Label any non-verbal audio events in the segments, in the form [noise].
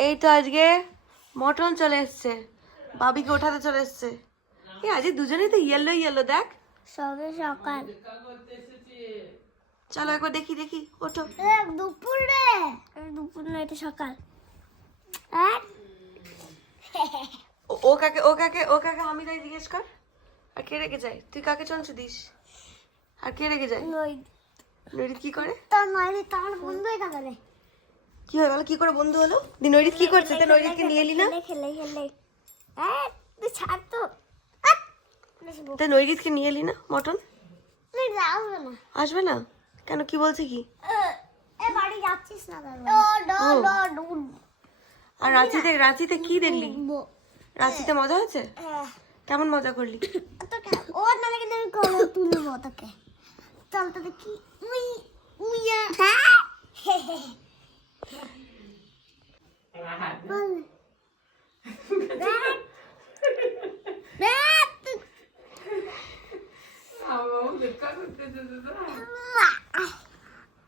এই তো আজকে মটন চলে এসছে। বাবিকে ওঠাতে চলে এসছে। এই আজকে দুজনেই তো ইয়েলো ইয়েলো দেখ। সবে সকাল। চলো একবার দেখি দেখি ওঠো। দুপুর রে। দুপুর না এটা সকাল। আর? ও- কাকে ও কাকে ও কাকে আমি তাই জিজ্ঞেস কর। আর কে রেখে যায়? তুই কাকে চঞ্চ দিস? আর কে রেখে যায়? নই নৈরিত কি করে? তোর নইলে তার বন্ধ রে কি হয় গেল কি করে বন্ধু হলো? দি নৈরিত কি করছে? তুই নৈরিতকে নিয়ে এলি না? খেলে খেলে হ্যাঁ তুই ছাড় তো। তুই নৈরিতকে নিয়ে এলি না মটন? আসবে না। আসবে না? কেন কি বলছে কি? এ বাড়ি যাচ্ছিস না তার ও। আর রাঁচিতে রাঁচিতে কি দেখলি? রাঁচিতে মজা হয়েছে? কেমন মজা করলি? ও নালে কিন্তু আমি কোলে তুলবো তোকে। চল তো দেখি উই উইয়া।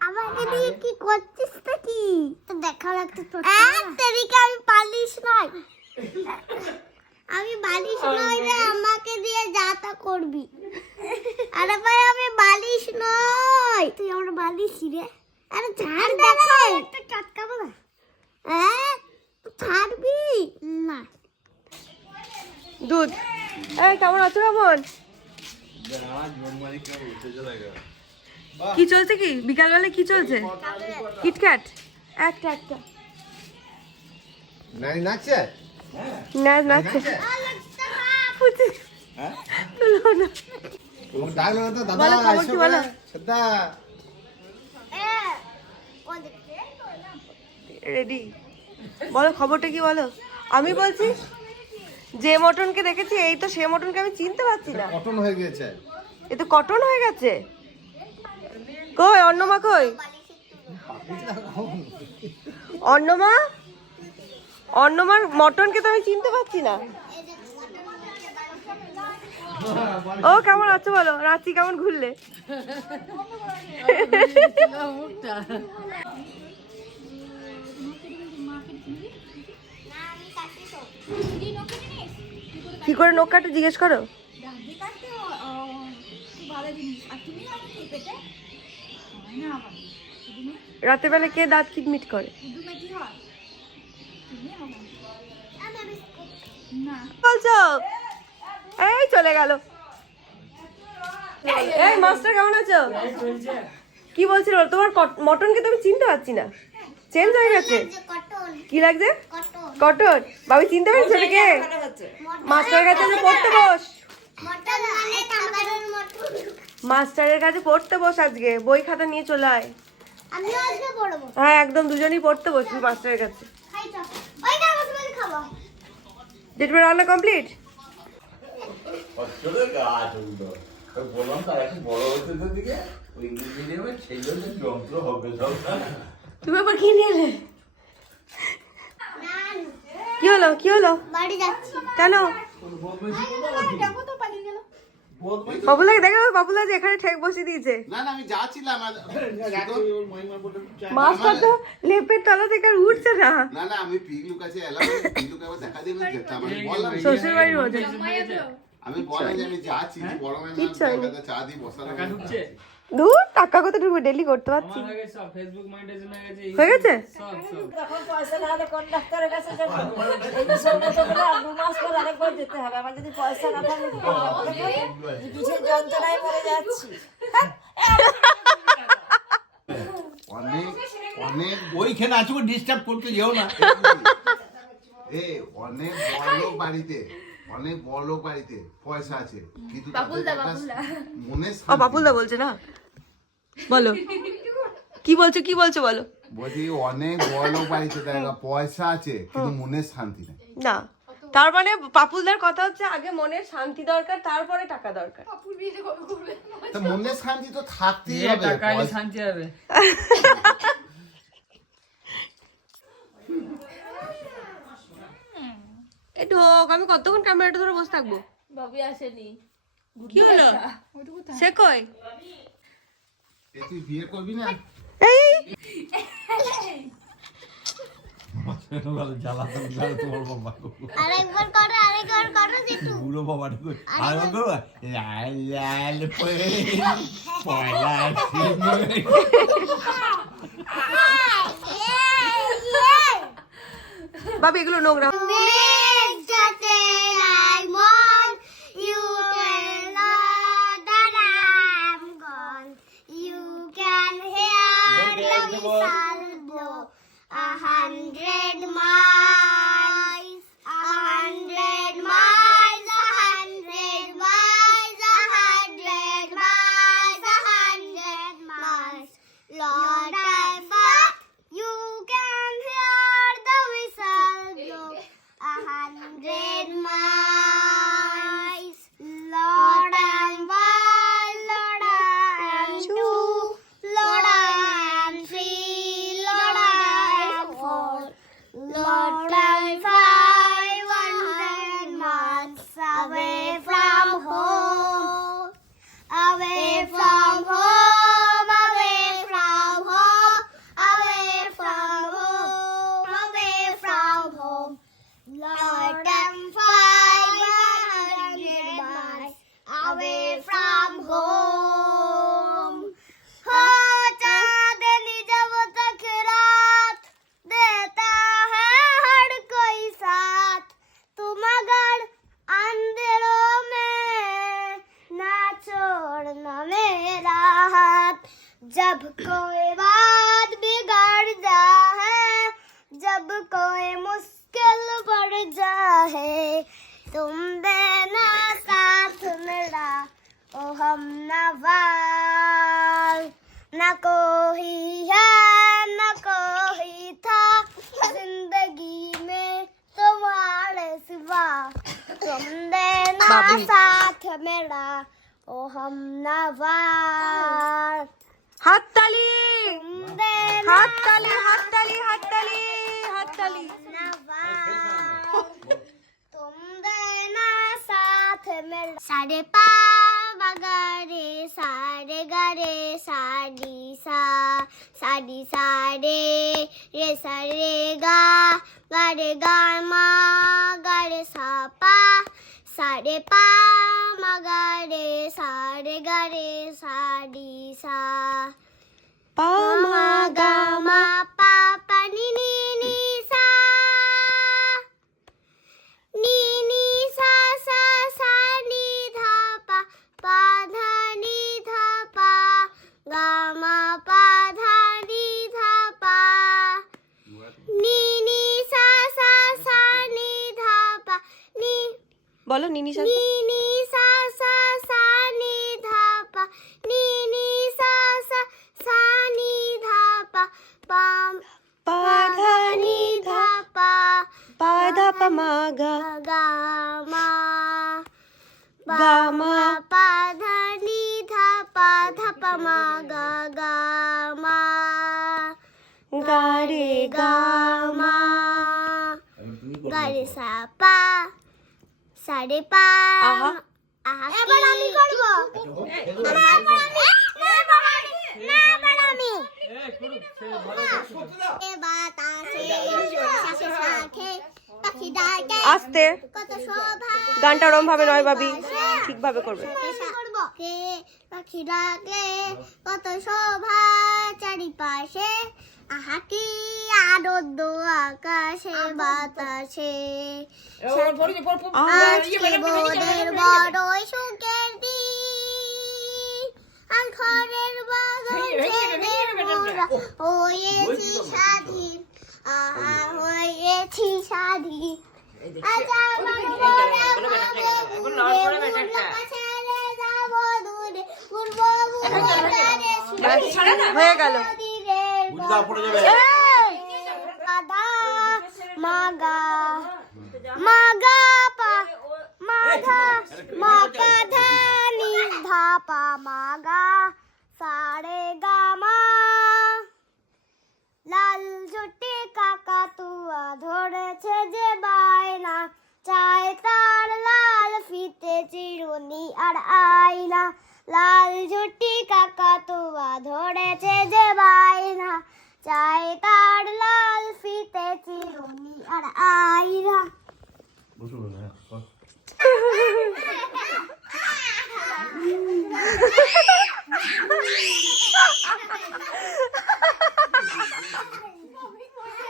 আমাকে দিয়ে কি করছিস তা কি তো দেখাও একটা তেরিকে আমি পালিশ নয়। আমি বালিশ নই রে আমাকে দিয়ে যা তা করবি। আরে ভাই আমি বালিশ নই তুই আমার বালিশ রে। আরে ছাড় দে রে একটা চটকাবো না। হ্যাঁ? ছাড়বি? না। দুধ। এই কেমন আছো কেমন কি চলছে কি? বিকালবেলা কি চলছে? কিটক্যাট? একটা একটা। নাচছে? না নাচছে। তো দাদা বলো, খবর কি এসো বলো? করে। শ্রদ্ধা রেডি বলো খবরটা কি বলো? আমি বলছি যে মটনকে দেখেছি এই তো সে মটনকে আমি চিনতে পারছি না। কটন হয়ে গেছে। এ তো কটন হয়ে গেছে। কই অন্নমা কই? অন্নমা? অন্নমার মটনকে তো আমি চিনতে পারছি না। ও কেমন আছো বলো? রাত্রি কেমন ঘুরলে? [laughs] কি করে নখ কাটে জিজ্ঞেস করো? রাতের বেলা কে দাঁত কিটমিট করে? বলছো? এই চলে গেল। এই মাস্টার কেমন আছো? কি বলছিল তোমার মটনকে তো আমি চিনতে পারছি না। চেঞ্জ হয়ে গেছে। কি লাগছে? কটন বাবু চিনতে পারছ কে মাস্টারের কাছে পড়তে বস। মটন মানে মাস্টারের কাছে পড়তে বস আজকে। বই খাতা নিয়ে চলে আয়। আমিও আজকে পড়ব। হ্যাঁ একদম দুজনেই পড়তে বসবি মাস্টারের কাছে। জেঠুমা রান্না কমপ্লিট বললাম তার এখন বড় হতে তো দিকে। ইংলিশ মিডিয়ামে সেই জন্য যন্ত্র হবে সব। তুমি আবার কি নিয়ে এলে? কি হলো কি হলো? বাড়ি যাচ্ছি। কেন? বাবুলাকে দেখো বাবুলা যে এখানে ঠেক দিয়েছে। তো লেপের তলা থেকে আর উঠছে না। শ্বশুর বাড়ির আমি যে আমি যাচ্ছি বড় চা দিয়ে দূর টাকা কত ঢুকবে? ডেলি করতে পারছি। হয়ে গেছে অনেক অনেক ওইখানে আছো ডিস্টার্ব করতে যেও না। এ অনেক বড় বাড়িতে অনেক বড় বাড়িতে পয়সা আছে। কিন্তু মনে ও বাপুলদা বলছে না? বলো। কি বলছো কি বলছো বলো। বলছি অনেক বড় বাড়িতে দেখা পয়সা আছে কিন্তু মনের শান্তি নেই। না তার মানে পাপুলদার কথা হচ্ছে আগে মনের শান্তি দরকার তারপরে টাকা দরকার। তা মনের শান্তি তো থাকতেই হবে শান্তি হবে। এ ঢোক আমি কতক্ষণ ক্যামেরাটা ধরে বসে থাকব? বাবু আসেনি। কি হলো? সে কই? তুই বিয়ে করবি না? বাবা আরেকবার করো আরেকবার করো জিতু। বুড়ো বাবা আর করো লাল লাল পয়লা সিঁদুর। এগুলো নোংরা। a hundred miles. Lord, I'm five hundred miles away from home. हो चांदनी जब तक रात देता है हर कोई साथ तुम अगर अंधेरों में ना छोड़ना मेरा हाथ जब कोई तुम देना साथ मेरा ओ हम नवाल न कोई है न कोई था ज़िंदगी में तो तुम्हारे सिवा। तुम देना साथ मेरा ओ हम नवाल हाथ ताली हाथ ताली हाथ ताली हाथ ताली हाथ ताली साथ मिल सारे पा रे सारे ग रे साडी सा साडी सा रे रे सा रे गा गा रे गा मा गा रे सा पा सारे पा मा गा रे सारे ग रे साडी सा पा मा गा मा বলো নিনি ni ni sa sa sa ni dha pa ni ni sa sa sa ni dha pa pa পাধা নি ধা pa পাধা পামা গা ga ma গা মা pa dha ni dha pa dha pa ma ga ga ma গা রে গা ma তুমি করো। ga re আহা। এবার আমি করব। না এবার আমি এবার আমি আস্তে। শোভা গানটা ওরম ভাবে। নয় বাবি ঠিকভাবে করবে। পাখি ডাকে। কত শোভা চারিপাশে আহা কি আনন্দ আকাশে বাতাসে। আজকে বোধের বড়ই সুখের দিন। আর ঘরের বাগান হয়েছি স্বাধীন। আহা হয়েছি স্বাধীন। আজ আমার হয়ে গেল। ধাপা, মাগা গামা। লাল ঝুটি কাকা তুয়া ধরেছে যে বায়না, চায় তার লাল ফিতে চিরুনি আর আয়না। লাল ঝুটি কাকা তুয়া ধরেছে যে বায়না চায় তার লাল ফিতে চিরুনি বসো বসো, হ্যাঁ, বস।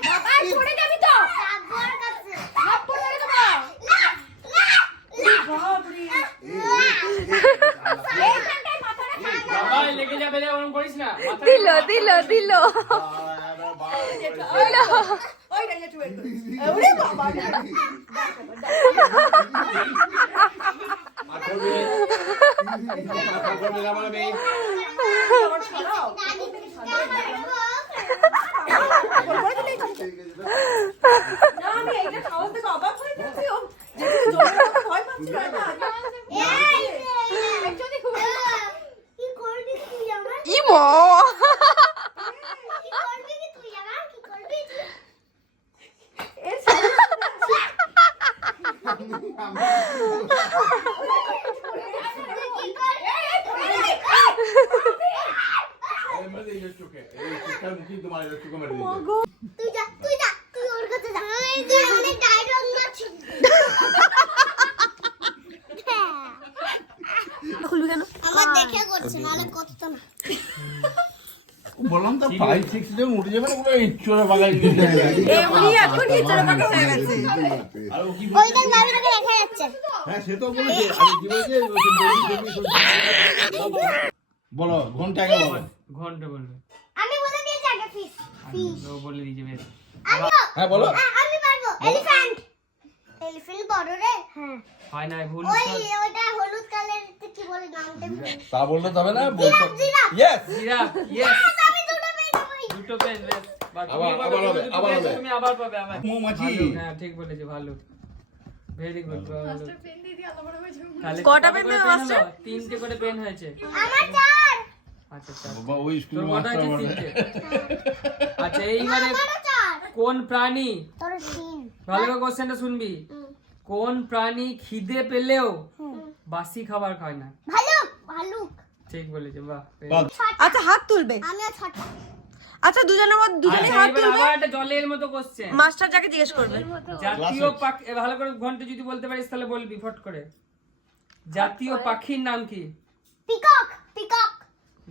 তারপর কাছে বাবা লেগে যাবে রে ওরকম করিস না মাথা দিল দিল দিল কি করবি তুই আমার ই মা কি করবি কি তুই আমার কি করবি তুই? কি করবি? এই মেরে এই চোখে, এই চোখটার মুখেই তোমার এই চোখে মেরে দিয়েছে। তুই যা তুই যা তুই ওর কাছে যা আমি তুই অনেক ডায়লগ মারছিস খুলবি কেন? আমার দেখে করছে নাহলে করতো না। বললাম তো ফাইভ সিক্স জন উঠে যাবে পুরো ইচ্ছরে বাগাই এমনি এখন হয়ে গেছে। আর ও কি ওই দেখ বাবিটাকে দেখা যাচ্ছে। হ্যাঁ সে তো বলেছে। আমি কি বলেছে? বলি, ঘণ্টা আগে বলো। ঘণ্টা বলবে। আমি বলে দিয়েছি আগে ফিশ ফিশ ও বলে দিয়েছে বেশ। হ্যাঁ বলো। আমি পারব। এলিফ্যান্ট এলিফ্যান্ট বড় রে। হ্যাঁ। হয় না ভুল ওই হলুদ কালার কি বলে নামটা? তা বললে তবে না বলতো। Giraffe. Giraffe yes giraffe yes আমি দুটো পেয়ে যাব। দুটো পেন বেশ আবার- আবার হবে, আবার হবে। তুমি আবার পাবে আবার মৌমাছি। হ্যাঁ ঠিক বলেছে ভালো। ভেরি গুড ভালো। তাহলে কটা পেন? তিনটে করে পেন হয়েছে। আমার চার। আচ্ছা তিনটে। আচ্ছা এইবারে কোন প্রাণী? তোর ভালো করে কোশ্চেনটা শুনবি। কোন প্রাণী খিদে পেলেও বাসি খাবার খায় না? ভালুক ভালুক। ঠিক বলেছে বাহ। আচ্ছা হাত তুলবে? আমিও ছটা। আচ্ছা দুজনের মধ্যে দুজনে আচ্ছা, হাত তুলবে? আবার একটা জলের মতো কোশ্চেন মাস্টার যাকে জিজ্ঞেস করবে। জাতীয় পাখি ভালো করে ঘণ্টা যদি বলতে পারিস তাহলে বলবি ফট করে। জাতীয় পাখির নাম কি? Peacock peacock.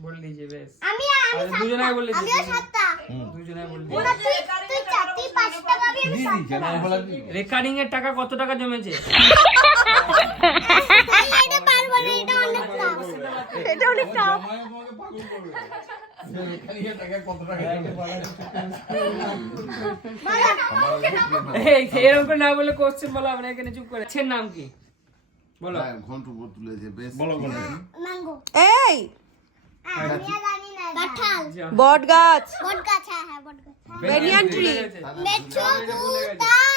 বল দিয়েছে বেশ। আমি আমি দুজনে সাতটা। বলে আমিও সাতটা। দুজনে বল ওরা তুই তুই চারটি পাঁচটা পাবি আমি দিয়ে দিয়েছে, না বলা কি? রেকারিং এর টাকা কত টাকা জমেছে? আমি না এটা অনেক টাফ এটা অনেক টাফ জমায়ে তোমাকে পাগল করবে। এখানে গিয়ে টাকা কত টাকা দিতে পারে? এই এরকম না বলে কোশ্চেন বলো আমরা এখানে চুপ করে নাম কি? বলো। হ্যাঁ, ঘন্টু তুলেছে বেশ বলো এই! কাঁঠাল। বট গাছ বট গাছ হ্যাঁ বট গাছ বেনিয়ান ট্রি মেট্রো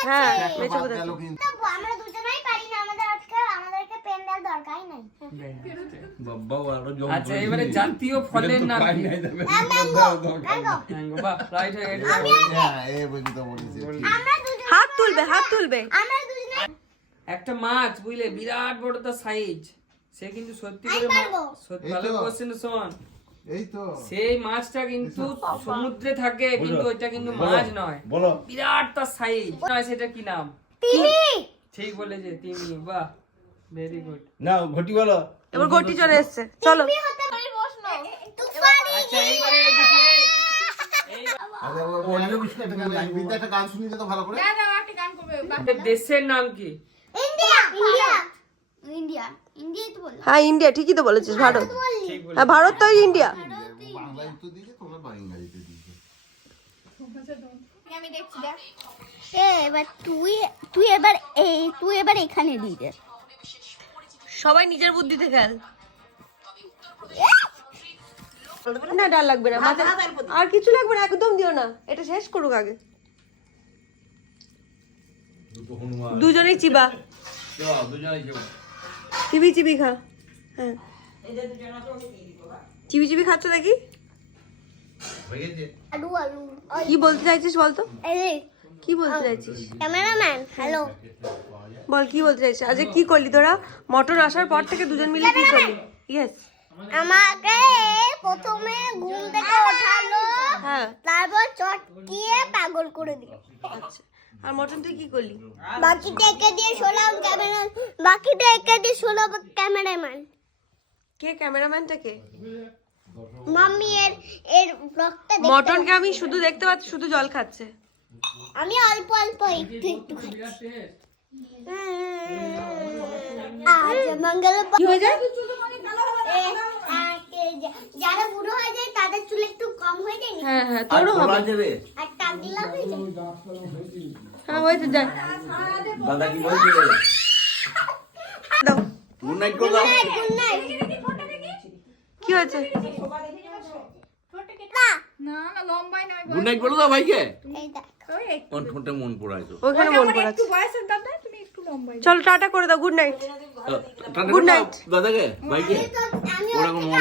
হ্যাঁ তো মেচে বাদ বুঝেছি। গেল কিন্তু। আমরা দুজনেই পারি না আমাদের আজকে আমাদেরকে পেন দেওয়ার দরকারই নাই। বাবা, আরও জম আচ্ছা এবারে জাতীয় ফলের নাম কি? নাই তবে। হ্যাঁ, ম্যাঙ্গো দাও দরকার নেই। ম্যাঙ্গো। ম্যাঙ্গো বাহ রাইট হয়ে গেছে। হ্যাঁ এ বুঝি তো বলেছে আমরা দুজন হাত তুলবে হাত তুলবে। আমরা দুজনে একটা মাছ বুঝলে? বিরাট বড় তার সাইজ সে কিন্তু সত্যি করে সত্যি ভালো তো। কোশ্চেন শোন। এই তো। সেই মাছটা কিন্তু সমুদ্রে থাকে কিন্তু ওইটা কিন্তু মাছ নয়। বলো। বিরাট তার সাইজ সেটা কি নাম? তিমি! ঠিক বলেছে তিমি। বাহ ভেরি গুড না ঘটি বলো। এবার গটি চলে এসছে। চলো। তিমি হতে পারে প্রশ্ন তুফানি! আচ্ছা এইবারে এদিকে আরে ও বলল একটা গান। বিদ্যা একটা গান শুনি তো ভালো করে। আমাদের দেশের নাম কি? ইন্ডিয়া। ইন্ডিয়া। ইন্ডিয়া। হ্যাঁ ইন্ডিয়া ঠিকই তো বলেছিস ভারত হ্যাঁ ভারত তো ইন্ডিয়া। এবার তুই তুই এবার এই তুই এবার এখানে দিয়ে দে। সবাই নিজের বুদ্ধিতে খেল। না ডাল লাগবে না আর কিছু লাগবে না একদম দিও না। এটা শেষ করুক আগে। দুজনেই চিবা। দুজনেই যাব। চিবি চিবি খা। হ্যাঁ। চিবি চিবি খাচ্ছ আলু কি বলতে চাইছিস বলতো? কি বলতে চাইছিস? Cameraman hello. বল কি বলতে চাইছিস? আজকে কি করলি তোরা? মটন আসার পর থেকে দুজন মিলে কি করলি? ইয়েস আমাকে প্রথমে ঘুম থেকে ওঠালো হ্যাঁ। তারপর চটকিয়ে পাগল করে দিল। আচ্ছা। আর মটন তুই কি করলি? বাকিটা একে দিয়ে শোলাম ক্যামেরা বাকিটা একে দিয়ে শোলাম ক্যামেরাম্যান। কে ক্যামেরাম্যানটা কে? মাম্মি এর এর ব্লগটা দেখতে মটনকে আমি শুধু দেখতে পাচ্ছি শুধু জল খাচ্ছে। আমি অল্প অল্প একটু একটু খাচ্ছি। আজ মঙ্গল কি হয়ে যায়? যারা বুড়ো হয়ে যায় তাদের চুল একটু কম হয়ে যায় হ্যাঁ হ্যাঁ তোরও হবে। আর টাকলা হয়ে যায়? হ্যাঁ হয়েছে যা দাদা কি বলছে? দাও। গুড নাইট করে দাও গুড নাইট কি হয়েছে? গুড নাইট বলে দাও ভাইকে। এই দেখ। কোন ঠোঁটে মন মন চলো টাটা করে দাও গুড নাইট Good night. দাদাকে ভাইকে।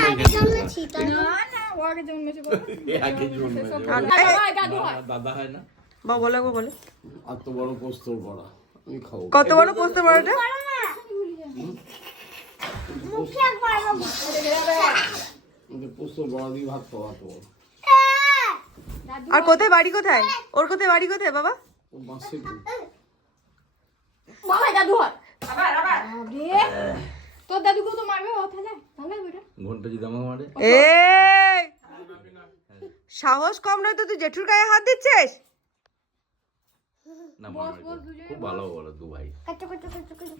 আগে জন্মেছি আগে জন্মেছে [laughs] দাদা হয় না। বা বলো একবার বলো। এত বড় পোস্তর বড়া আমি খাব। কত বড় বড়টা। পোস্তর বড়া দিয়ে ভাত খাওয়া তো আর কোথায় বাড়ি কোথায়? ওর কোথায় বাড়ি কোথায় বাবা? বাসে তোর দাদুকেও তো মারবে? ও তাহলে তাহলে বেটা। ঘণ্টা যদি আমাকে মারে। এই! সাহস কম নয় তো তুই জেঠুর গায়ে হাত দিচ্ছিস? না খুব ভালো বলো দু ভাই।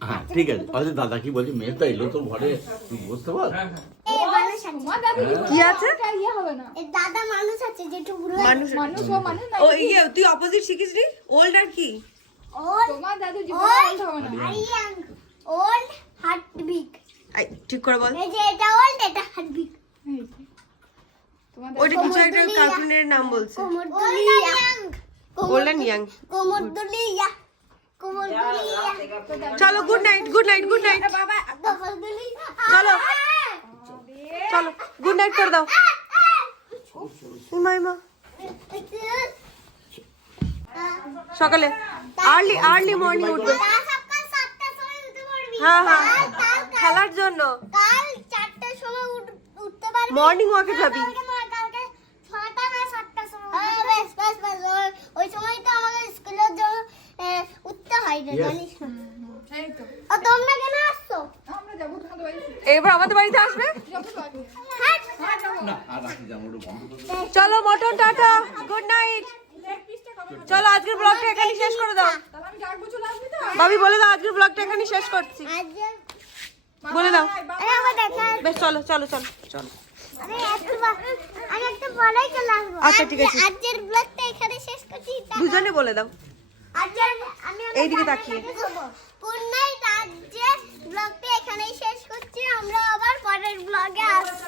হ্যাঁ ঠিক আছে। আরে দাদা কি বলছি? মেয়ে তো এলো তোর ঘরে। তুই বুঝতে পার এই মানুষ আছে। তোমার দাদু কি আছে? এটা হবে না। এই দাদা মানুষ আছে যেটু মানুষ মানুষ ও মানুষ না ও ইয়ে তুই অপোজিট শিখিস নি? ওল্ড আর কি? ওল্ড তোমার দাদু জীবনে হবে না। ওল্ড হার্ট বিগ ঠিক করে বল। এই যে এটা ওল্ড এটা হার্ট বিগ ওইটা কিছু একটা কার্টুনের নাম বলছে। কোমর দুলি ইয়াং ইয়াং কোমর চলো good night good night good night বাবা চলো চলো গুড নাইট করে দাও ইমা ইমা সকালে আর্লি আর্লি মর্নিং উঠবে হ্যাঁ হ্যাঁ। খেলার জন্য। কাল চারটার সময় উঠ- উঠতে পারবি। মর্নিং ওয়াকে যাবি কালকে নয়, কালকে ছটা না সাতটার হ্যাঁ, বেশ বেশ বেশ ওই- ওই সময় তো আমাদের স্কুলের জন্য উঠতে হয় না জানিস না? তো। তোমরা কেন আসছো? আমরা যাব তোমাদের বাড়িতে। এবার আমাদের বাড়িতে আসবে? হ্যাঁ আর দাও। চলো মটন টাটা গুড নাইট চলো আজকের ব্লগটা এখানে শেষ করে দাও। তাহলে আমি ডাকবো চলে আসবি তো? ভাবি বলে দাও আজকের ব্লগটা এখানে শেষ করছি। বলে দাও। আরে আমার বেশ চলো চলো চলো চলো। আচ্ছা ঠিক আছে। আজকের ব্লগটা এখানে শেষ করছি দুজনে বলে দাও। এইদিকে তাকিয়ে। গুড ব্লগটা এখানেই শেষ করছি। আমরা আবার পরের ব্লগে আসছি